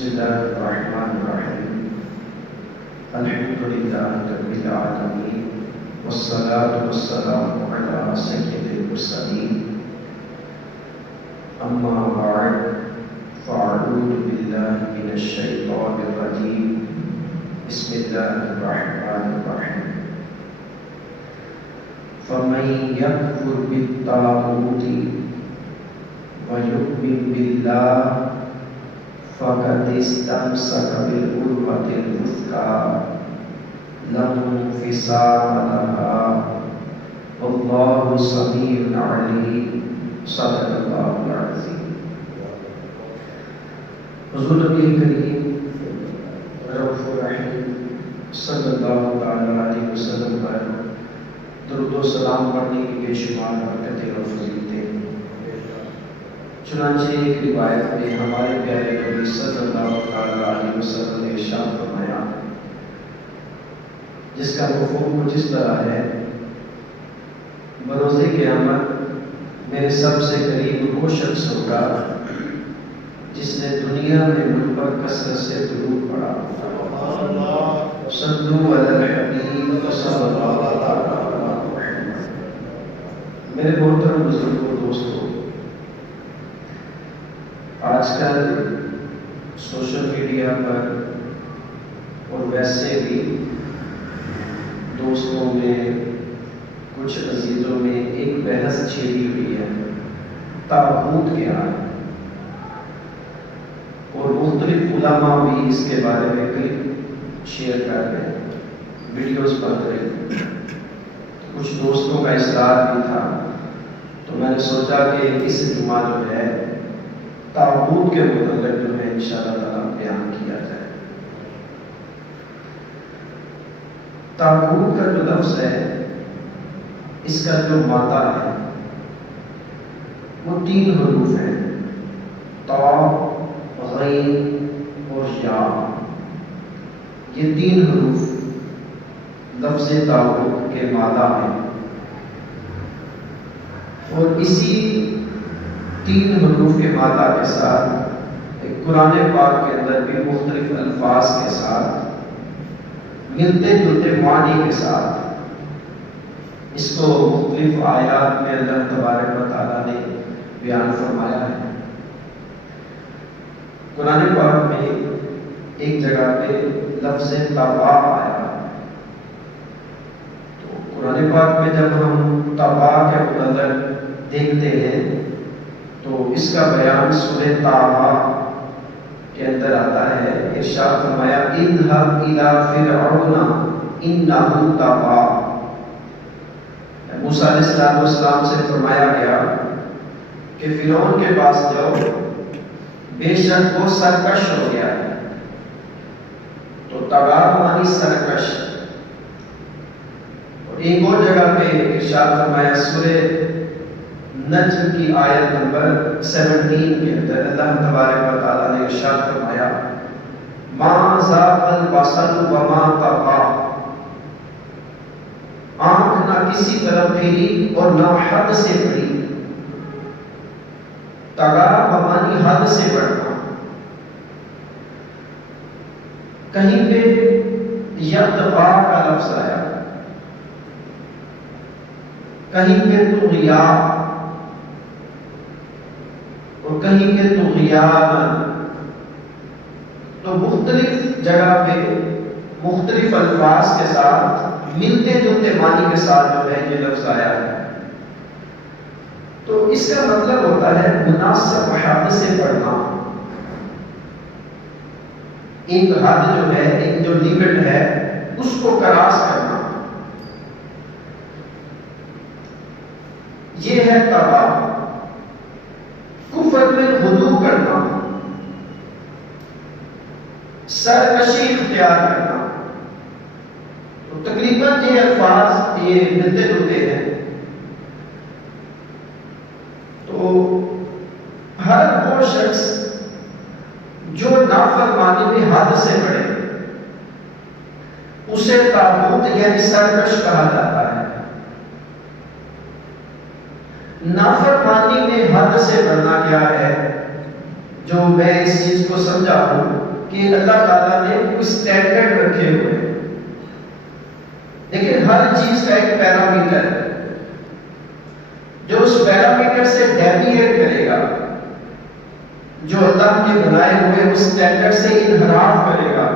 بسم الله الرحمن الرحيم الحمد لله رب العالمين والصلاة والسلام على سيد المرسلين أما بعد فأعوذ بالله من الشيطان الرجيم بسم الله الرحمن الرحيم فمن يكفر بالطاغوت ويؤمن بالله فقد استمسك بالعروة الوثقى لا انفصام لها والله سميع عليم صدق الله العظيم. حضور نبی کریم رؤوف رحیم صلی اللہ علیہ وسلم پر درود و سلام پڑھنے کی بے شمار برکتیں اور فضیلتیں. چنانچہ ایک روایت میں ہمارے پیارے نبی صلی اللہ علیہ وسلم نے ارشاد فرمایا جس کا مفہوم کچھ اس طرح ہے: بروز قیامت میرے سب سے قریب وہ شخص ہوگا جس نے دنیا میں مجھ پر کثرت سے درود پڑھا. صلو علی الحبیب صلی اللہ علیہ وسلم. میرے محترم بزرگوں دوستوں، آج کل سوشل میڈیا پر اور ویسے بھی دوستوں میں کچھ عزیزوں میں ایک بحث چھیڑی ہوئی ہے طاغوت کیا ہے، اور مختلف علماء بھی اس کے بارے میں کلپ شیئر کر رہے ہیں، ویڈیوز بن رہے ہیں. کچھ دوستوں کا اصرار بھی تھا تو میں نے سوچا کہ اس جمعہ جو ہے طاغوت کے متعلق جو ہے انشاءاللہ تعالیٰ بیان کیا جائے. طاغوت کا جو لفظ ہے، اس کا جو مادہ ہے وہ 3 حروف ہیں: طا، غین اور یا. یہ 3 حروف لفظ طاغوت کے مادہ ہیں، اور اسی 3 حروف کے مادہ کے ساتھ قرآن پاک کے اندر بھی مختلف الفاظ کے ساتھ ملتے جلتے معنی کے ساتھ اس کو مختلف آیات میں اللہ تبارک و تعالیٰ نے بیان فرمایا ہے. قرآن پاک میں ایک جگہ پہ لفظ تبا آیا ہے. تو قرآن پاک میں جب ہم تبا کے متعلق دیکھتے ہیں تو اس کا بیان سورہ طٰہٰ کے اندر آتا ہے. ارشاد فرمایا: اذهب الى فرعون انه طغى. موسیٰ علیہ السلام سے فرمایا گیا کہ فرعون کے پاس جاؤ، بے شک وہ سرکش ہو گیا ہے. تو طغیٰ معنی سرکش. اور ایک اور جگہ پہ ارشاد فرمایا سورہ نجم کی آیت نمبر 17 کے اندر اللہ تبارک و تعالیٰ نے ارشاد فرمایا: ما زاغ البصر وما طغى. آنکھ نہ کسی طرف پھری اور نہ حد سے بڑھی. طغیٰ بمعنی حد سے بڑھنا. کہیں پہ یطغیٰ کا لفظ آیا، کہیں پہ طغیٰ، اور کہیں پہ طغیان. تو مختلف جگہ پہ مختلف الفاظ کے ساتھ ملتے جلتے معنی کے ساتھ جو ہے یہ لفظ آیا ہے. تو اس کا مطلب ہوتا ہے مناسب حد سے پڑھنا. ایک حد جو ہے، ایک جو لیمٹ ہے، اس کو کراس کرنا، یہ ہے طغیٰ. کفر میں غلو کرنا، سرکشی اختیار کرنا. تو تقریباً یہ الفاظ یہ ملتے جلتے ہیں. تو ہر وہ شخص جو نافرمانی میں حد سے بڑھے اسے طاغوت یعنی سرکش کہا جاتا ہے. نافرمانی میں حد سے بڑھنا کیا ہے؟ جو میں اس چیز کو سمجھا ہوں کہ اللہ تعالیٰ نے کوئی اسٹینڈرڈ رکھے ہوئے ہیں. لیکن ہر چیز کا ایک پیرامیٹر ہے. جو اس پیرامیٹر سے ڈیویٹ کرے گا، جو اللہ کے بنائے ہوئے اس اسٹینڈرڈ سے انحراف کرے گا،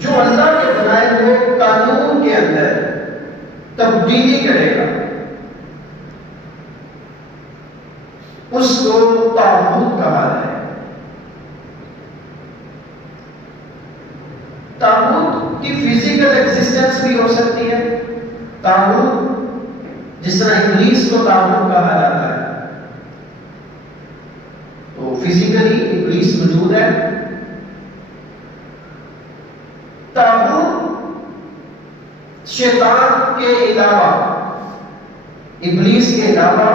جو اللہ کے بنائے ہوئے قانون کے اندر تبدیلی کرے گا، اس کو طاغوت کہا جائے. طاغوت کی فزیکل ایگزسٹنس بھی ہو سکتی ہے. طاغوت جس طرح ابلیس کو طاغوت کہا جاتا ہے، تو فزیکلی ابلیس موجود ہے. طاغوت شیطان کے علاوہ، ابلیس کے علاوہ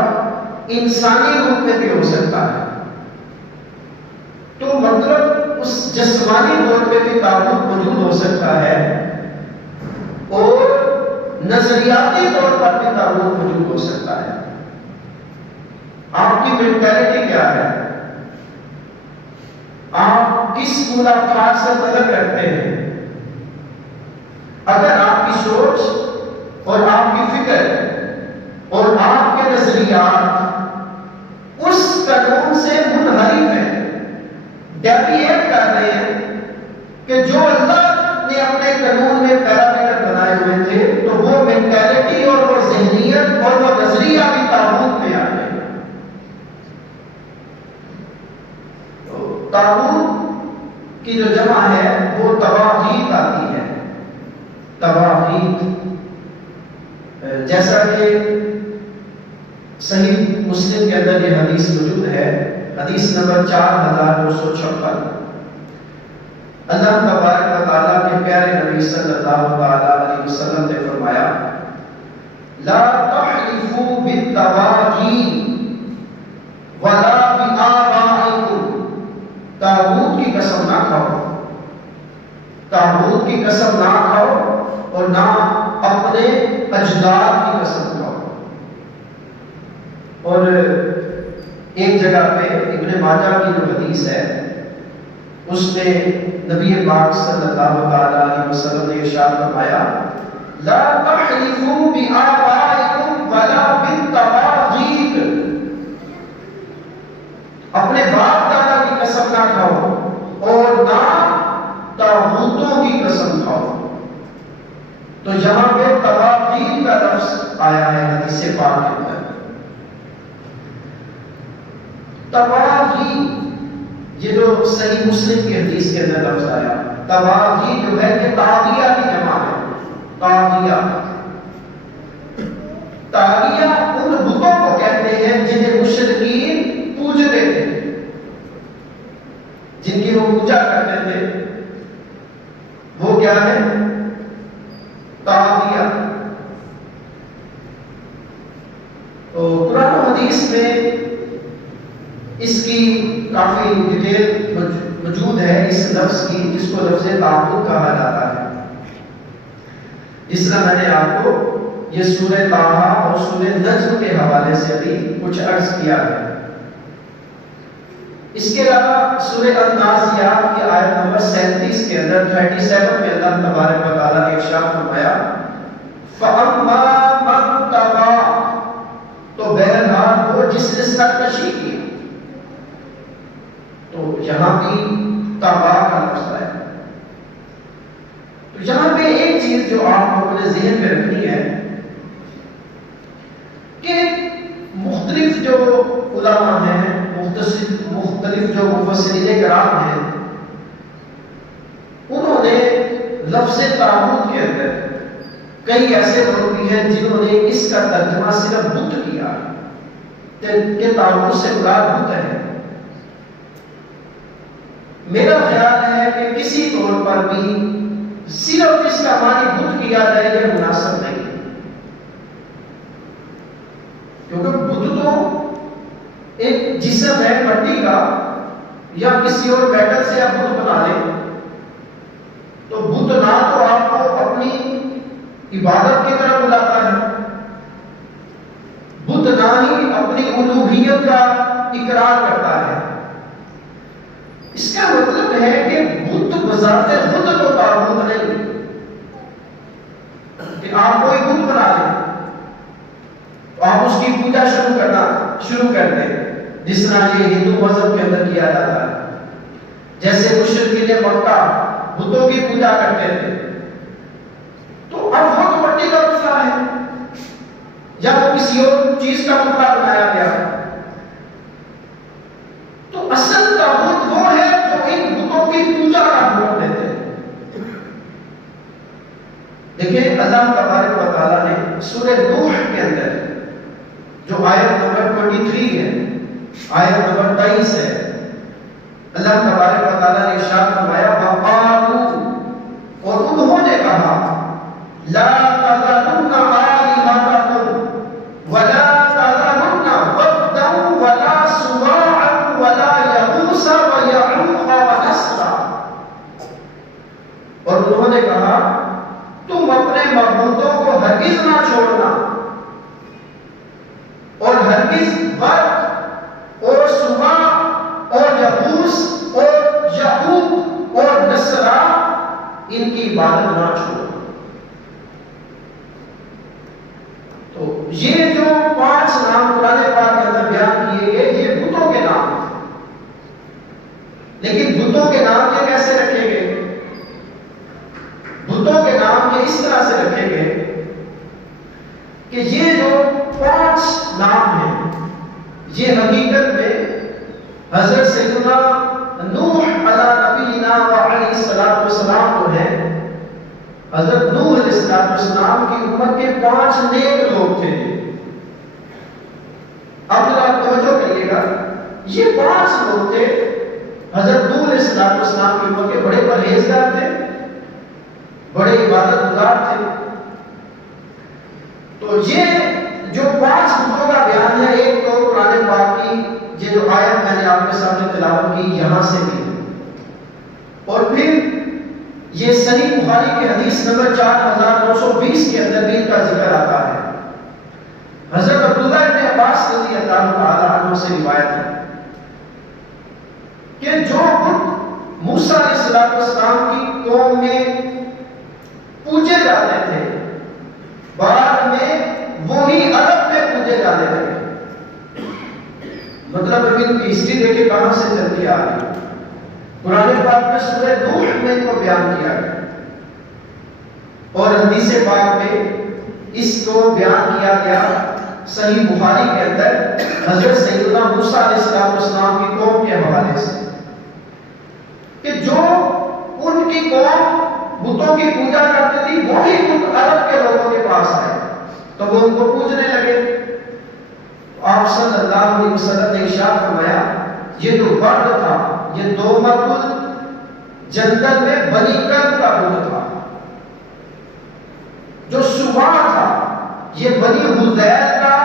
انسانی روپ میں بھی ہو سکتا ہے. تو مطلب اس جسمانی طور پہ بھی طاغوت موجود ہو سکتا ہے، اور نظریاتی طور پر بھی طاغوت موجود ہو سکتا ہے. آپ کی مینٹالٹی کیا ہے؟ آپ کس ملاقات سے طلب کرتے ہیں؟ اگر آپ کی سوچ اور آپ کی فکر اور آپ کے نظریات اس قانون سے منحرف ہیں، ڈیویٹ کر رہے ہیں کہ جو اللہ نے اپنے قانون میں پیرامیٹر بنائے ہوئے تھے، تو وہ مینٹالٹی اور وہ ذہنیت اور وہ نظریہ بھی طاغوت میں آ گئے. تو طاغوت کی جو جمع ہے وہ طواغیت آتی ہے. طواغیت، جیسا کہ صحیح مسلم کے اندر یہ حدیث موجود ہے، حدیث نمبر 4256. اللہ تبارک و تعالیٰ کے پیارے نبی صلی اللہ علیہ وسلم نے فرمایا، لا تحلفوا بالطواغیت ولا بآبائکم. طاغوت کی قسم نہ کھاؤ، طاغوت کی قسم نہ کھاؤ، اور نہ اپنے اجداد کی قسم کھاؤ. اور ایک جگہ پہ ابن ماجہ کی جو حدیث ہے، اس میں نبی پاک صلی اللہ علیہ وسلم نے ارشاد فرمایا، لا تحلفوا بآبائکم ولا بالطواغیت. اپنے باپ دادا کی قسم نہ کھاؤ اور نہ طاغوتوں کی قسم کھاؤ. تو یہاں پہ طواغیت کا لفظ آیا ہے حدیث پاک کے اندر. طواغیت، یہ جو صحیح مسلم کی حدیث کے اندر لفظ آیا، طواغیت جو ہے کہ طاغیہ کی جمع ہے. طاغیہ، طاغیہ ان بتوں کو کہتے ہیں جنہیں مشرکین پوجتے تھے، جن کی وہ پوجا کرتے تھے، وہ کیا ہے؟ طاغیہ. تو قرآن و حدیث میں اس کی کافی ڈیٹیل موجود ہے اس لفظ کی، جس کو لفظ طاغوت کہا جاتا ہے. جس طرح میں نے آپ کو یہ سورہ طٰہٰ اور سورہ نجم کے حوالے سے بھی کچھ عرض کیا ہے. اس کے علاوہ سورہ النازعات کی آیت نمبر 37 کے اندر 37 میں اللہ تبارک و تعالیٰ نے ارشاد فرمایا، فَأَمَّا مَن طَغَىٰ. تو بہرحال وہ جس نے سرکشی کی. تو یہاں بھی طغیٰ کا لفظ ہے. تو یہاں پہ ایک چیز جو آپ کو اپنے ذہن میں رکھنی ہے کہ مختلف جو علماء ہیں، مختلف جو مفسرین کرام ہیں، انہوں نے لفظ طاغوت کے اندر کئی ایسے لوگ بھی ہیں جنہوں نے اس کا ترجمہ صرف بت کیا کہ طاغوت سے مراد بت ہے. میرا خیال ہے کہ کسی طور پر بھی صرف اس کا معنی بت کیا جائے یہ مناسب نہیں، کیونکہ بت تو ایک جسم ہے مٹی کا، یا کسی اور میٹل سے آپ بت بنا لیں، تو بت نہ تو آپ کو اپنی عبادت کی طرف بلاتا ہے، بت نہ ہی اپنی الوہیت کا اقرار کرتا ہے۔ اس کا مطلب ہے کہ بت بذات خود تو تعبد نہیں کہ آپ کوئی بت بنا لیں تو آپ اس کی پوجا شروع کر دیں، جس طرح یہ ہندو مذہب کے اندر کیا جاتا ہے۔ جیسے مشرکین مکہ بتوں کی پوجا کرتے تھے، تو اب وہ تو مٹی کا پتلا ہے یا وہ کسی اور چیز کا پتلا بنایا گیا، تو اصل تعبد وہ ہے جو ان بتوں کی پوجا کا حکم دیتے ہیں۔ دیکھیں اللہ تبارک و تعالیٰ نے سورہ نوح کے اندر جو آیت نمبر 23 ہے، آیت نمبر 23 ہے، اللہ تبارک و تعالیٰ نے ارشاد فرمایا وَقَالُوا، اور انہوں نے کہا لا تذرن آلہتکم ولا تذرن ودا ولا سواعا ولا یغوث ویعوق ونسرا، اور انہوں نے کہا تم اپنے معبودوں کو ہرگز نہ چھوڑنا، اور ہرگز ود اور سوا اور یغوث اور یعوق اور نسرا ان کی عبادت نہ چھوڑنا۔ تو یہ جو 5 نام قرآن پاک کے اندر بیان کیے گئے یہ بتوں کے نام ہیں، لیکن بتوں کے نام یہ کیسے رکھے گئے؟ بتوں کے نام یہ اس طرح سے رکھے گئے کہ یہ جو 5 نام ہیں یہ حقیقت میں حضرت سیدنا نوح علیہ نبینا وعلیہ السلام جو ہے، حضرت نوح علیہ السلام کی امت کے 5 نیک لوگ تھے۔ اب آپ توجہ کریے گا، یہ 5 لوگ تھے، حضرت نوح علیہ السلام کی امت کے بڑے پرہیزگار تھے، بڑے عبادت گزار تھے۔ تو یہ جو 5 بتوں کا بیان ہے، ایک تو قرآن پاک کی یہ جو آیت میں نے آپ کے سامنے تلاوت کی یہاں سے بھی، اور پھر یہ صحیح بخاری کے حدیث نمبر 4920 کے اندر بھی ان کا ذکر آتا ہے۔ حضرت عبداللہ ابن عباس رضی اللہ تعالی عنہ سے روایت ہے کہ جو بت موسیٰ علیہ السلام کی قوم میں پوجے جاتے تھے، بعد میں وہی عرب میں پوجے جانے لگے۔ مطلب ابھی ان کی ہسٹری دیکھیں کہاں سے چلتی آ رہی ہے۔ قرآن پاک میں سورہ نوح میں ان کو بیان کیا گیا، اور حدیث پاک میں اس کو بیان کیا گیا صحیح بخاری کے اندر حضرت سیدنا موسیٰ علیہ السلام کی قوم کے حوالے سے، کہ جو ان کی قوم بتوں کی پوجا کرتی تھی وہی بت عرب کے لوگوں کے پاس آئے تو وہ ان کو پوجنے لگے۔ آپ صلی اللہ علیہ وسلم نے ارشاد فرمایا یہ جو ورد تھا یہ دومت جنگل میں بنی کرب کا بت تھا، جو سوا تھا یہ بنی حذیل کا،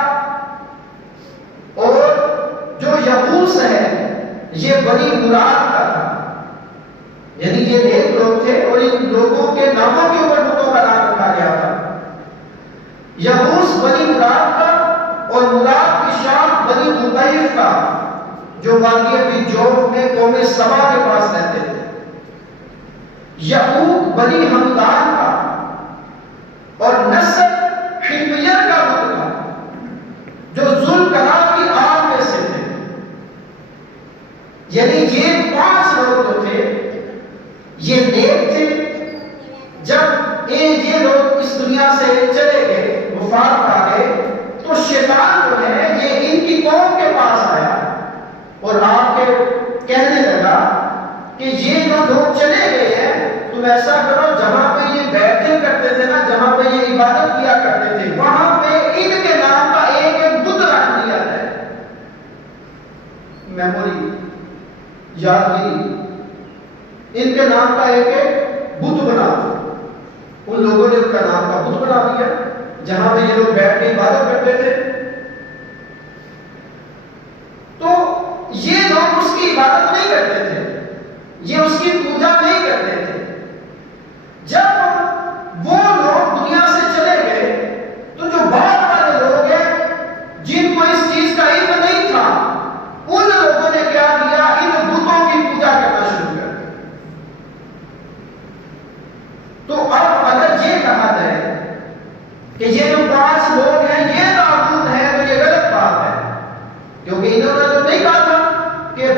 اور جو یغوث ہے یہ بنی مراد کا تھا۔ یعنی یہ ایک لوگ تھے اور ان لوگوں کے ناموں کے اوپر بتوں کا نام رکھا گیا تھا۔ یغوث بنی مراد کا اور مراد کی شاخ بنی مطیف کا، جو واقعی ابھی جوف میں قوم سبا کے پاس رہتے تھے۔ یعوق بنی حمدان کا، اور نصر حمیر کا بت تھا جو ذوالقرنین کی آگ میں سے تھے۔ یعنی یہ 5 لوگ جو تھے یہ نیک تھے۔ جب یہ لوگ اس دنیا سے چلے گئے، وفات پا گئے، تو شیطان جو ہے یہ ان کی قوم کے پاس آیا اور آپ کے کہنے لگا کہ یہ جو لوگ چلے گئے ہیں تم ایسا کرو جہاں پہ یہ بیٹھے کرتے تھے نا، جہاں پہ یہ عبادت کیا کرتے تھے، وہاں پہ ان کے نام کا ایک بت رکھ دیا جائے۔ میموری، یادگیری، ان کے نام کا ایک بت بنا دو۔ ان لوگوں نے ان کا نام کا بت بنا دیا جہاں پہ یہ لوگ بیٹھ کے عبادت کرتے تھے۔ تو یہ لوگ اس کی عبادت نہیں کرتے تھے، یہ اس کی پوجا نہیں کرتے تھے۔ جب وہ لوگ دنیا سے چلے گئے تو جو بعد والے لوگ ہیں جن کو اس چیز کا علم نہیں تھا، ان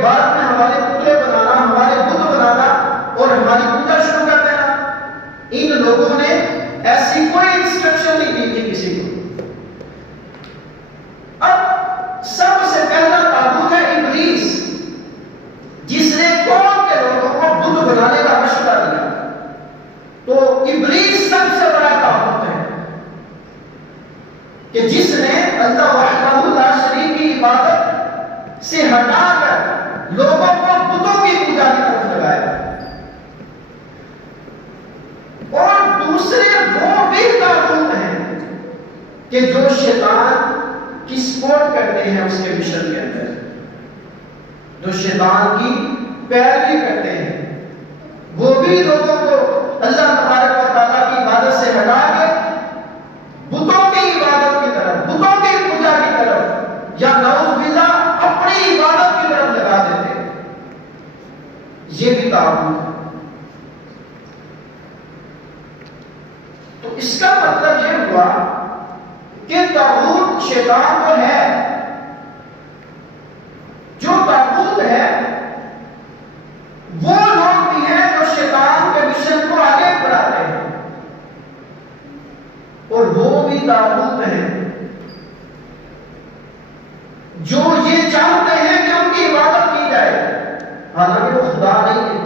بعد میں ہمارے پتلے بنانا، ہمارے بت بنانا اور ہماری پوجا شروع کر دینا۔ ان لوگوں نے ایسی کوئی انسٹرکشن نہیں دی تھی کسی کو۔ اب سب سے پہلا طاغوت ہے ابلیس، جس نے قوم کے لوگوں کو بت بنانے کا مشورہ دیا۔ تو ابلیس سب سے بڑا طاغوت ہے کہ جس نے اللہ وحدہ لا شریک کی عبادت سے ہٹا کر لوگوں کو بتوں کی پوجا کی طرف لگایا۔ اور دوسرے وہ بھی طاغوت ہیں کہ جو شیطان کی سپورٹ کرتے ہیں اس کے مشن کے اندر، جو شیطان کی پیروی کرتے ہیں، وہ بھی لوگوں کو اللہ تبارک و تعالیٰ کی عبادت سے ہٹا کے بتوں کی عبادت کی طرف، بتوں کی پوجا کی طرف، یا نعوذ باللہ اپنی عبادت کی طرف لگا دیتے ہیں۔ یہ بھی طاغوت ہے۔ تو اس کا مطلب یہ ہوا کہ طاغوت شیطان تو ہے، جو طاغوت ہے وہ لوگ بھی ہیں جو شیطان کے مشن کو آگے بڑھاتے ہیں، اور وہ بھی طاغوت ہیں جو یہ چاہتے ہیں کہ ان کی عبادت کی جائے، حالانکہ وہ خدا نہیں ہے،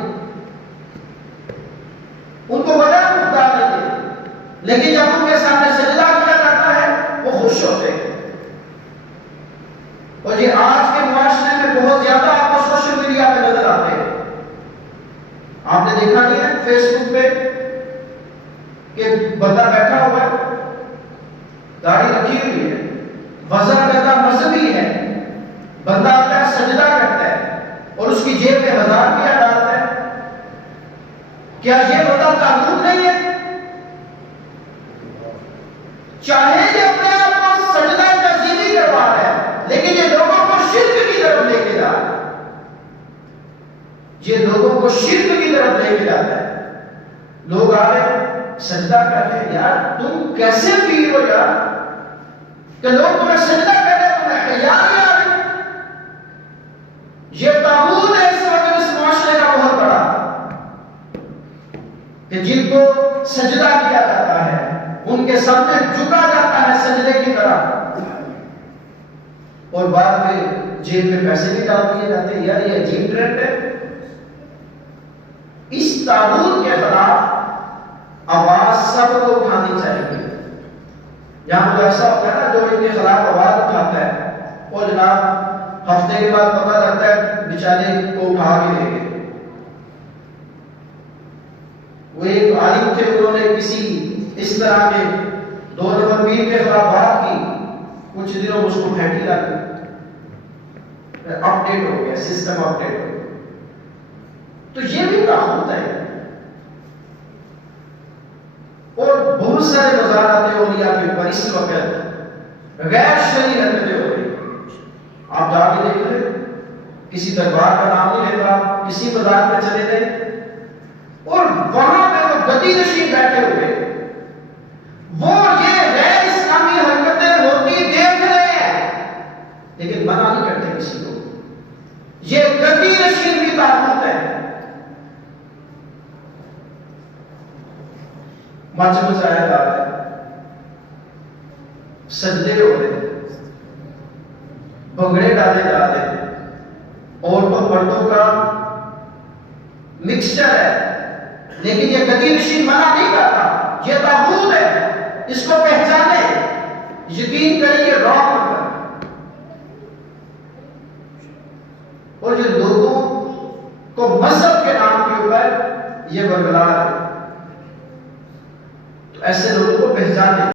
ان کو بڑا خدا نہیں ہے، لیکن جب ان کے سامنے سجدہ کیا جاتا ہے وہ خوش ہوتے ہیں۔ اور یہ آج کے معاشرے میں بہت زیادہ آپ کو سوشل میڈیا پہ نظر آتے ہیں۔ آپ نے دیکھا نہیں ہے فیس بک پہ کہ بندہ بیٹھا ہوا ہے، داڑھی رکھی ہوئی ہے، وزن کرتا مذہبی ہے، بندہ آتا ہے سجدہ کرتا ہے اور اس کی جیب میں 1000 روپیہ ڈالتا ہے۔ کیا یہ بندہ طاغوت نہیں ہے؟ چاہے یہ اپنے آپ کو سجدہ تعظیمی کروا رہا ہے، لیکن یہ لوگوں کو شرک کی طرف لے کے جا رہا ہے، یہ لوگوں کو شرک کی طرف لے کے جاتا ہے۔ لوگ آ رہے ہیں سجدہ کرتے ہیں، یار تم کیسے پیر ہو یار کہ لوگ تمہیں سجدہ کر رہے ہیں، تمہیں حیا نہیں آ رہی؟ یہ طاغوت ہے اس وقت اس معاشرے کا بہت بڑا، کہ جن کو سجدہ کیا جاتا ہے ان کے سامنے جھکا جاتا ہے سجدے کی طرح، اور بعد میں جیب میں پیسے بھی ڈال دیے جاتے ہیں۔ یار یہ عجیب ٹرینڈ ہے۔ اس طاغوت کے خلاف آواز سب کو اٹھانی چاہیے۔ یہاں تو ایسا ہوتا ہے نا جو ان کے خلاف آواز اٹھاتا ہے اور جناب ہفتے کے بعد پتہ لگتا ہے بیچارے کو اٹھا کے لے گئے۔ وہ ایک عالم تھے، انہوں نے کسی اس طرح کے 2 نمبر پیر کے خلاف بات کی، کچھ دنوں اس کو پھینٹی لگ گئی، اپڈیٹ ہو گیا، سسٹم اپڈیٹ ہو گیا۔ تو یہ بھی طاغوت ہے۔ اور بہت سارے وزارات اولیاء کے اوپر اس وقت غیر شرعی حرکتیں ہو رہی ہیں۔ آپ جا کے دیکھ لیں، کسی دربار کا نام نہیں لیتا، کسی بازار میں چلے گئے اور وہاں پہ وہ گدی نشین بیٹھے ہوئے، وہ یہ غیر اسلامی حرکتیں ہوتی دیکھ رہے ہیں لیکن منع نہیں کرتے کسی کو۔ یہ گدی نشین بھی طاغوت ہے۔ مچ مچایا جا رہا ہے، سجدے ہو رہے ہیں، بھنگڑے ڈالے جا رہے ہیں، عورتوں مردوں کا مکسچر ہے، لیکن یہ گدی نشین منع نہیں کرتا، یہ طاغوت ہے۔ اس کو پہچانے، یقین کریں یہ رانگ ہے، اور یہ لوگوں کو مذہب کے نام کے اوپر یہ برگلا ہے۔ تو ایسے لوگوں کو پہچانے۔